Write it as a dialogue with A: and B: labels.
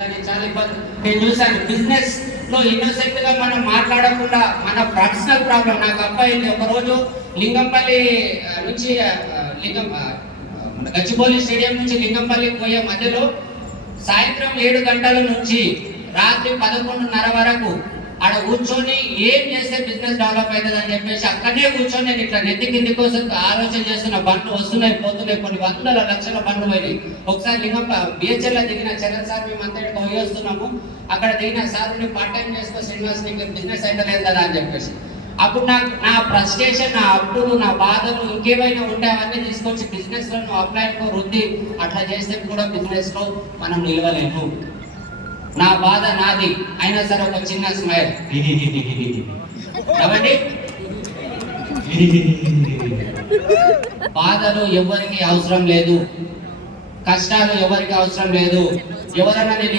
A: చూసాను చాలా ఇబ్బంది. నేను చూశాను బిజినెస్లో ఇన్నోసెంట్గా మనం మాట్లాడకుండా మన పర్సనల్ ప్రాబ్లం నాకు అబ్బాయి ఒక రోజు లింగంపల్లి నుంచి లింగం మన గచ్చిబౌలి స్టేడియం నుంచి లింగంపల్లి పోయే మధ్యలో సాయంత్రం ఏడు గంటల నుంచి రాత్రి పదకొండున్నర వరకు ఆడ కూర్చొని ఏం చేస్తే బిజినెస్ డెవలప్ అవుతుంది అని చెప్పేసి అక్కడనే కూర్చొని నేను ఇట్లా నెత్తి కింది కోసం ఆలోచన చేస్తున్న బండ్లు వస్తున్నాయి పోతున్నాయి కొన్ని వందల లక్షల బండ్లు పోయినాయి. ఒకసారి లింగం బిహెచ్ఎల్లో దిగిన చరణ్ సార్ మేము అంతా పోయేస్తున్నాము పోయి వస్తున్నాము. అక్కడ దిగిన సార్ నువ్వు పార్ట్ టైం చేసుకో శ్రీనివాస్ నీకు బిజినెస్ అయితే కదా అని చెప్పేసి. అప్పుడు నాకు నా ఫ్రస్ట్రేషన్ నా అప్పులు నా బాధలు ఇంకేమైనా ఉంటే అవన్నీ తీసుకొచ్చి బిజినెస్లో నువ్వు అప్లై రుద్ది అట్లా చేస్తే కూడా బిజినెస్లో మనం నిలవలేము. నా బాధ నాది. అయినా సరే ఒక చిన్న స్మైల్ కాబట్టి బాధలు ఎవరికి అవసరం లేదు. కష్టాలు ఎవరికి అవసరం లేదు. ఎవరన్నా